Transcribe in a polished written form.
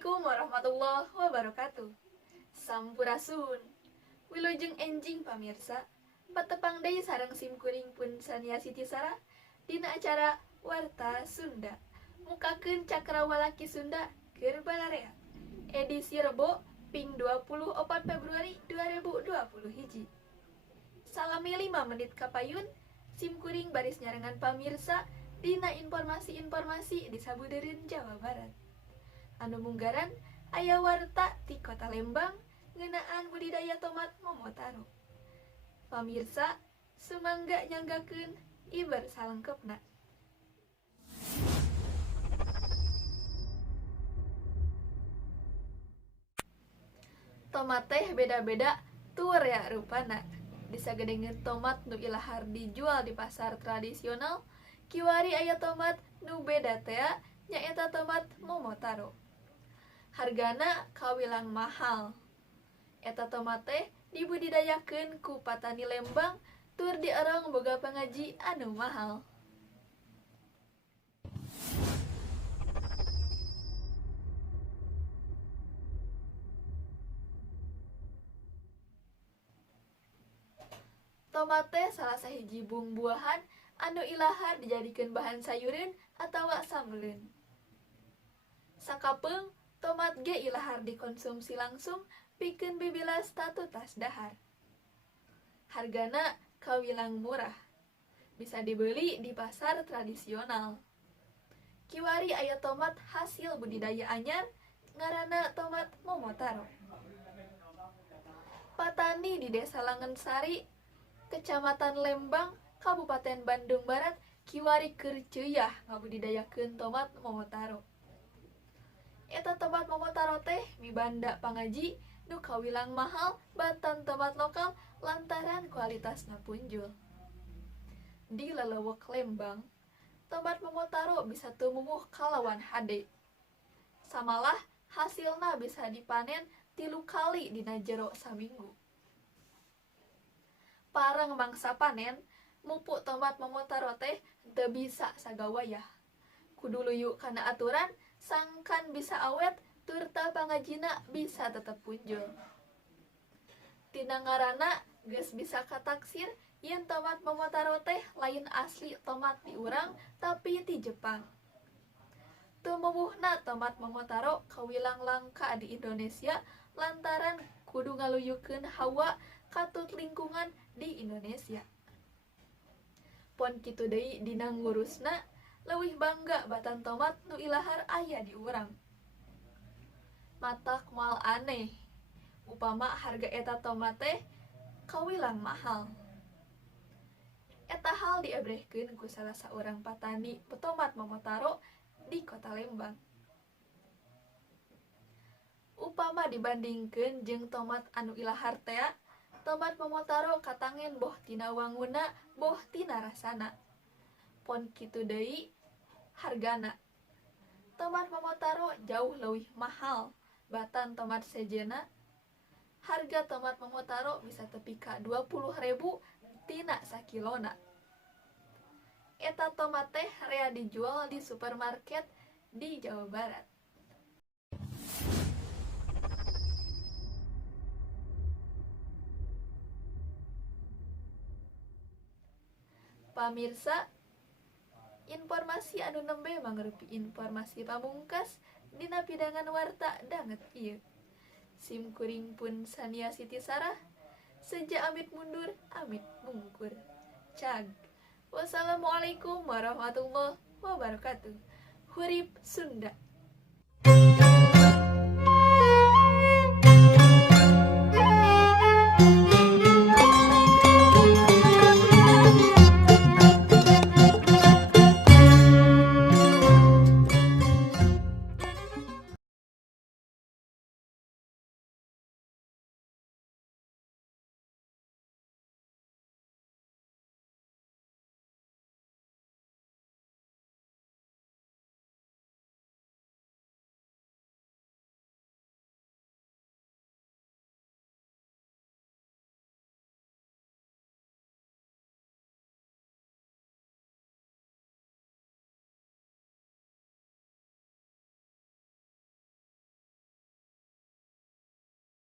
Assalamualaikum warahmatullahi wabarakatuh. Sampurasun. Wilujeng enjing pamirsa. Patepang deui sareng simkuring pun Sania Siti Sarah dina acara Warta Sunda. Mukakeun cakrawalaki Sunda keur balarea. Edisi Rebo ping 24 Februari 2020 hiji. Salami 5 menit kapayun, simkuring baris nyarengan pamirsa dina informasi-informasi di Sabudeureun Jawa Barat. Anu munggaran aya warta di Kota Lembang ngeunaan budidaya tomat Momotaro. Pamirsa, sumangga nyanggakeun ibar salengkepna. Tomat teh beda-beda tur ya rupana. Disagedengeun tomat nu ilahar dijual di pasar tradisional, kiwari aya tomat nu beda teh nyaeta tomat Momotaro. Hargana kawilang mahal. Eta tomat teh dibudidayakeun ku patani Lembang tur dierong boga pangaji anu mahal. Tomat teh salah sahiji buah-buahan anu ilahar dijadikeun bahan sayureun atawa sambeleun. Sakapeung tomat ge ilahar dikonsumsi langsung pikeun bibilas tatutas dahar. Hargana kawilang murah. Bisa dibeli di pasar tradisional. Kiwari aya tomat hasil budidaya anyar ngaranna tomat Momotaro. Patani di Desa Langensari, Kecamatan Lembang, Kabupaten Bandung Barat kiwari keur ceuyah ngabudidayakeun tomat Momotaro. Eta tomat Momotaro teh mibanda pangaji nu kawilang mahal batan tomat lokal lantaran kualitasna punjul. Di lelewek Lembang, tomat Momotaro bisa tumuwuh kalawan hade. Samalah hasilna bisa dipanen 3 kali dina jero saminggu. Parang mangsa panen, mupu tomat Momotaro teh teu bisa sagawayah. Kudu luyu kana aturan sangkan bisa awet tur ta pangajina bisa tetep punjul. Tina ngaranna geus bisa kataksir yen tomat Momotaro teh lain asli tomat di urang tapi ti Jepang. Tumuwuhna tomat Momotaro kawilang langka di Indonesia lantaran kudu ngaluyukeun hawa katut lingkungan di Indonesia. Pon kitu deui dina ngurusna leuwih bangga batan tomat nu ilahar aya di urang. Matak moal aneh, upama harga eta tomat teh kawilang mahal. Eta hal diebrehkeun ku salah saurang patani tomat Momotaro di Kota Lembang. Upama dibandingkeun jeung tomat anu ilahar teh, tomat Momotaro katangen boh tina wanguna, boh tina rasana. Pon kitu deui hargana. Tomat Momotaro jauh leuwih mahal batan tomat sejenna. Harga tomat Momotaro bisa tepi ka 20.000 tina sakilona. Eta tomat teh rea dijual di supermarket di Jawa Barat. Pamirsa, informasi anu nembe mangrupi informasi pamungkas dina pidangan warta danget ieu. Simkuring pun Sania Siti Sarah, seja amit mundur, amit mungkur. Cag. Wassalamualaikum warahmatullahi wabarakatuh. Hurip Sunda.